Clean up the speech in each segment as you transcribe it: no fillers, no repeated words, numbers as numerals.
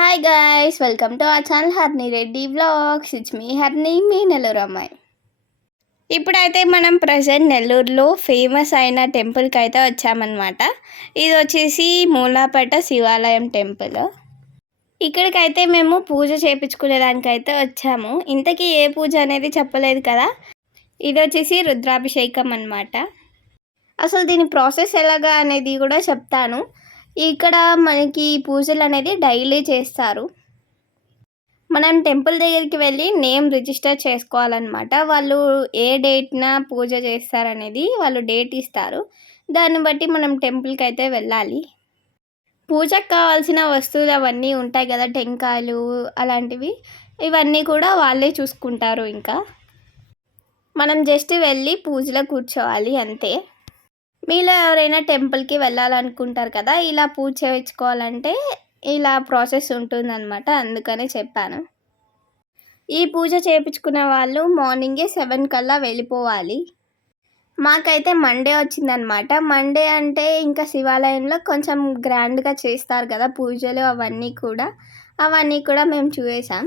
Hi guys, welcome to our channel Harni Reddy vlogs. It's me Harni, మీ నెల్లూరు అమ్మాయి. ఇప్పుడైతే మనం ప్రజెంట్ నెల్లూరులో ఫేమస్ అయిన టెంపుల్కి అయితే వచ్చామన్నమాట. ఇది వచ్చేసి మూలాపేట శివాలయం టెంపుల్. ఇక్కడికైతే మేము పూజ చేయించుకునేదానికైతే వచ్చాము. ఇంతకీ ఏ పూజ అనేది చెప్పలేదు కదా. ఇది వచ్చేసి రుద్రాభిషేకం అన్నమాట. అసలు దీని ప్రాసెస్ ఎలాగా అనేది కూడా చెప్తాను. ఇక్కడ మనకి పూజలు అనేది డైలీ చేస్తారు. మనం టెంపుల్ దగ్గరికి వెళ్ళి నేమ్ రిజిస్టర్ చేసుకోవాలన్నమాట. వాళ్ళు ఏ డేట్న పూజ చేస్తారనేది వాళ్ళు డేట్ ఇస్తారు. దాన్ని బట్టి మనం టెంపుల్కి అయితే వెళ్ళాలి. పూజకు కావాల్సిన వస్తువులు అవన్నీ ఉంటాయి కదా, టెంకాయలు అలాంటివి, ఇవన్నీ కూడా వాళ్ళే చూసుకుంటారు. ఇంకా మనం జస్ట్ వెళ్ళి పూజలో కూర్చోవాలి అంతే. మీలో ఎవరైనా టెంపుల్కి వెళ్ళాలనుకుంటారు కదా, ఇలా పూజ చేయించుకోవాలంటే ఇలా ప్రాసెస్ ఉంటుందన్నమాట. అందుకనే చెప్పాను. ఈ పూజ చేయించుకునే వాళ్ళు మార్నింగే 7 కల్లా వెళ్ళిపోవాలి. మాకైతే మండే వచ్చిందనమాట. మండే అంటే ఇంకా శివాలయంలో కొంచెం గ్రాండ్గా చేస్తారు కదా పూజలు, అవన్నీ కూడా మేము చూసాం.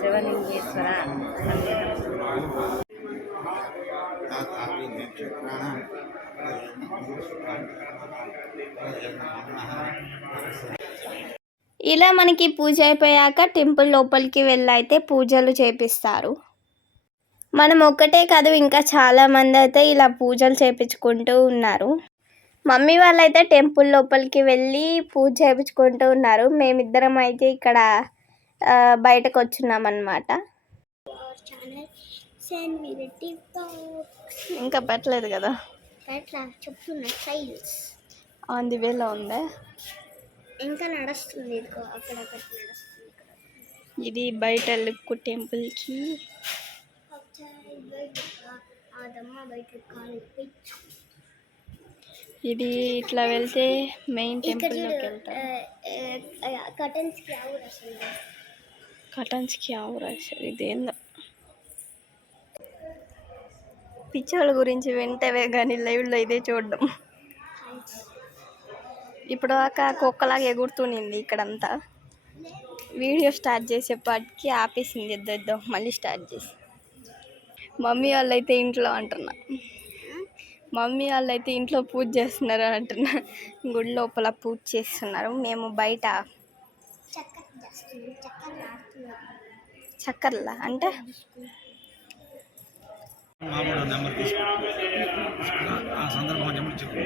శివలింగేశ్వర ఇలా మనకి పూజ అయిపోయాక టెంపుల్ లోపలికి వెళ్ళి అయితే పూజలు చేపిస్తారు. మనం ఒక్కటే కాదు, ఇంకా చాలామంది అయితే ఇలా పూజలు చేయించుకుంటూ ఉన్నారు. మమ్మీ వాళ్ళైతే టెంపుల్ లోపలికి వెళ్ళి పూజ చేయించుకుంటూ ఉన్నారు. మేమిద్దరం అయితే ఇక్కడ బయటకు వచ్చున్నాం అన్నమాట. ఇంకా పెట్టలేదు కదా, ఆన్ ది వేలో ఉందా, ఇంకా నడుస్తుంది. ఇది బయట లుక్ టెంపుల్కి. ఇది ఇట్లా వెళ్తే మెయిన్ టెంపుల్లోకి వెళ్తాం. కటన్స్కి ఆవురు అసలు ఇదేందో పిచ్చోళ్ళ గురించి వింటవే కానీ లైవ్లో ఇదే చూడడం. ఇప్పుడు దాకా కుక్కలాగా ఎగురుతూనింది ఇక్కడంతా. వీడియో స్టార్ట్ చేసేపాటికి ఆపేసింది. ఎద్దో మళ్ళీ స్టార్ట్ చేసి. మమ్మీ వాళ్ళైతే ఇంట్లో అంటున్నా, మమ్మీ వాళ్ళైతే ఇంట్లో పూజ చేస్తున్నారు అంటున్నా. గుడి లోపల పూజ చేస్తున్నారు, మేము బయట చక్కర్లా అంటే నెంబర్ ఆ సందర్భం నెంబర్ చెప్పి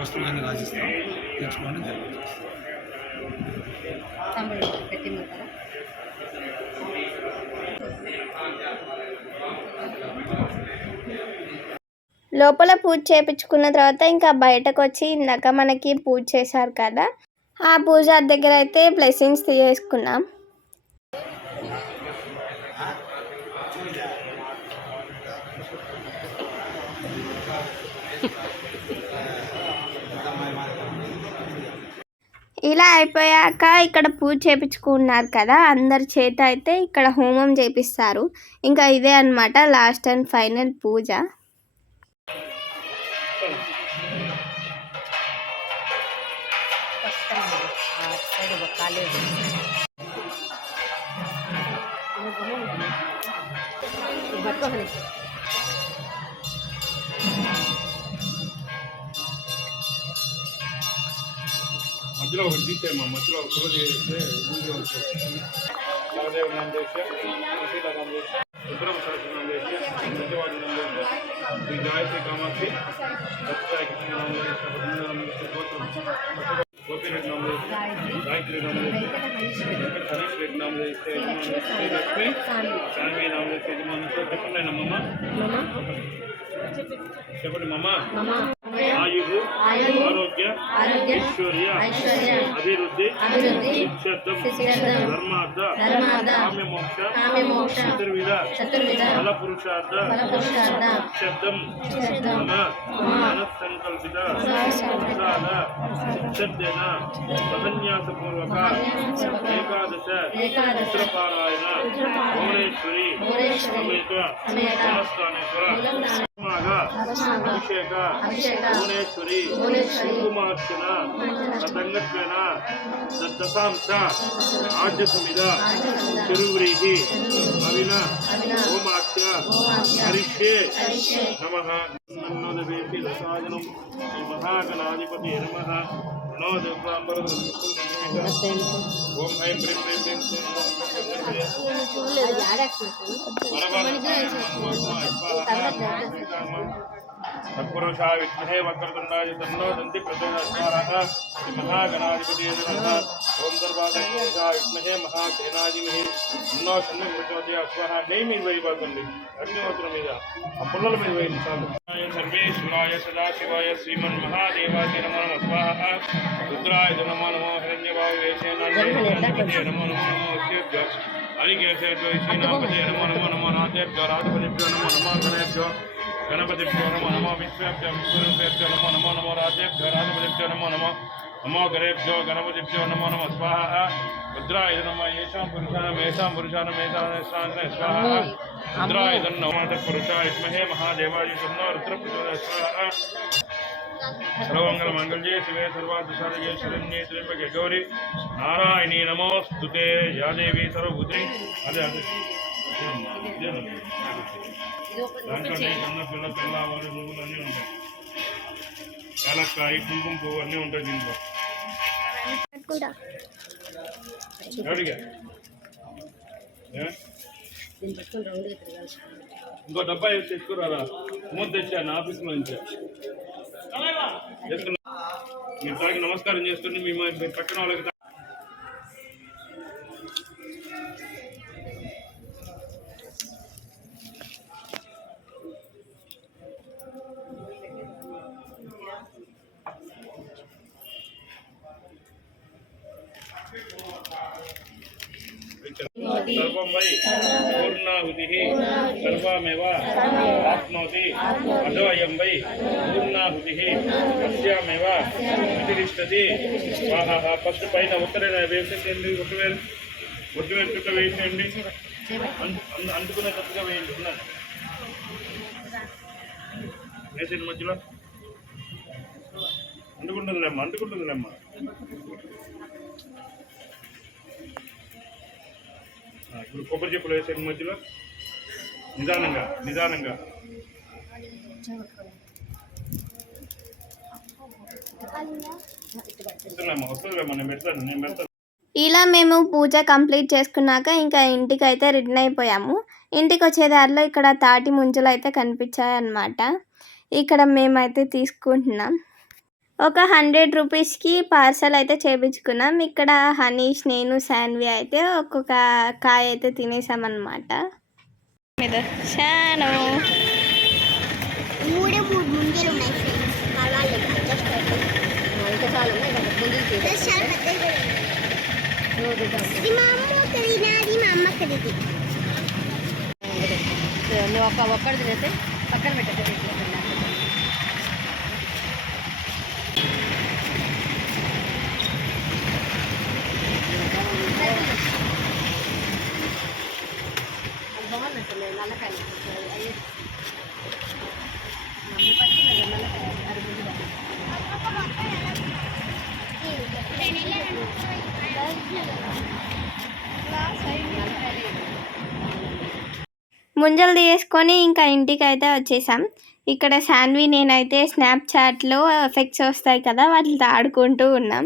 వస్తువులన్నీ రాసిస్తాం, తెచ్చుకోండి లోపల పూజ చేయించుకున్న తర్వాత ఇంకా బయటకు వచ్చి ఇందాక మనకి పూజ చేశారు కదా, ఆ పూజారి దగ్గర అయితే బ్లెస్సింగ్స్ తీసుకున్నాం. ఇలా అయిపోయాక ఇక్కడ పూజ చేయించుకున్నారు కదా, అందరి చేత అయితే ఇక్కడ హోమం చేపిస్తారు. ఇంకా ఇదే అన్నమాట లాస్ట్ అండ్ ఫైనల్ పూజ. మధ్యలో ఒకటి తీసేయమ్మా, మధ్యలో ఒక రోజు చేస్తే ఊరిలో వచ్చేసి నవదేవ నామ చేస్తే సుశీల నామ చేస్తే రుద్రమ సరస్వతి నామ చేస్తే సత్యవాది నామ చేస్తే శ్రీ గాయత్రి కామాక్షి సత్యసాయి కృష్ణ నామ చేస్తే పద్మనాభ నామ చేస్తే గోపిరెడ్డి నామ చేస్తే గాయత్రి నామ చేస్తే హరీష్ రెడ్డి నామ చేస్తే లక్ష్మి శాన్వి నామ చేస్తే యజమానుతో చెప్పండి నమ్మమ్మ, చెప్పండి మమ్మ. ఆయువు ఆరోగ్య ఐశ్వర్య అభివృద్ధి నిశ్శబ్దం ధర్మార్థ కామ్య మోక్ష చతుర్విధ ఫల పురుషార్థ శబ్దం మనస్సంకల్పిత ప్రసాద శ్రద్ధేన సన్యాసపూర్వక ఏకాదశ చిత్రపారాయణ భువనేశ్వరి సమేత మనస్థానేశ్వర అభిషేక భువనేశ్వరి కుంకుమార్చన తదంగత్వేన దశాంశ ఆద్య సమిద చెరువ్రీహి అవిన ఓమాఖ్య హరిష్యే నమః. నన్నోదవేసి దశాజనం శ్రీ మహాగణాధిపతి నమః. ఓం ఐం ప్రీం ప్రీం ప్రీం తత్పురుషాయ విద్మహే వక్రతుండాయ తన్నో దంతి ప్రచోదయాత్మారః. శ్రీ మహాగణాధిపతి నమః. ఓం సర్వాధికాయ విద్మహే మహాసేనాధిమహే తన్నో షణ్ముఖ ప్రచోదయాత్ స్వాహా. నెయ్యి మీరు వేయబోతుంది అగ్నిహోత్రం మీద, ఆ పుల్లల మీద వేయండి చాలు. సర్వేశ్వరాయ సదాశివాయ శ్రీమన్మహాదేవాయ నమో నమః స్వాహా. రుద్రాయ నమో నమో హిరణ్యవాయువేశేనాయ నమో నమో నమో హరికేశేభ్యో శ్రీనాథే నమో నమో నమో నాథేభ్యో రాజపతిభ్యో నమో నమో గణేభ్యో గణపతిభ్యో నమో నమో విశ్వేభ్యో విశ్వరూపేభ్యో నమో నమో నమో రాజేభ్యో రాజపతిభ్యో నమో నమో నమో గణేభ్యో గణపతిభ్యో నమో నమః స్వాహా. రుద్రాయ నమః ఏషాం పురుషానం స్వాహా. రుద్రాయ నమః పురుషాయ విద్మహే మహాదేవాయ తన్నో రుద్ర ప్రచోదయాత్ స్వాహా. సర్వమంగళమాంగళ్యే శివే సర్వార్థసాధకే శరణ్యే త్ర్యంబకే గౌరీ నారాయణీ నమోస్తుతే. యా దేవీ సర్వభూతేషు అదే దాంట్లో చిన్న పిల్ల పిల్లవాడు నువ్వులు అన్నీ ఉంటాయి, ఏలక్కాయ కుంకుమ పువ్వు అన్నీ ఉంటాయి దీంట్లో. ఎవరిగా ఇంకో డబ్బా తెచ్చుకురారా, మూత తెచ్చాను ఆఫీస్లో నుంచి. మీరు తాగి నమస్కారం చేస్తుంటే మీ పక్కన వాళ్ళకి సర్వం వై పూర్ణాహుతి సర్వమేవ ఆప్నోతి అథోయం వై పూర్ణాహుతి అస్యామేవ వితిష్టతి స్వాహా. ఫస్ట్ పైన ఉత్తరైన వేసేయండి, ఒట్టు చుట్ట వేసేయండి, అందుకునేటట్టుగా వేయండి. వేసేయండి, మధ్యలో అంటుకుంటుందిలేమ్మా. ఇప్పుడు కొబ్బరి చెప్పులు వేసేయండి మధ్యలో, నిదానంగా వస్తుందిలేమ్మా. నేను పెడతాను. ఇలా మేము పూజ కంప్లీట్ చేసుకున్నాక ఇంకా ఇంటికి అయితే రిటర్న్ అయిపోయాము. ఇంటికి వచ్చే దారిలో ఇక్కడ తాటి ముంజలు అయితే కనిపించాయి అన్నమాట. ఇక్కడ మేమైతే తీసుకుంటున్నాం. ఒక 100 రూపీస్కి పార్సల్ అయితే చేయించుకున్నాం. ఇక్కడ హనీష్, నేను, శాన్వి అయితే ఒక్కొక్క కాయ అయితే తినేసామన్నమాట. శాను ఒక్కడి తినేస్తే పక్కన పెట్టేది. ముంజలు తీసుకొని ఇంకా ఇంటికి అయితే వచ్చేసాం. ఇక్కడ శాన్వి నేనైతే స్నాప్చాట్లో ఎఫెక్ట్స్ వస్తాయి కదా వాటితో ఆడుకుంటూ ఉన్నాం.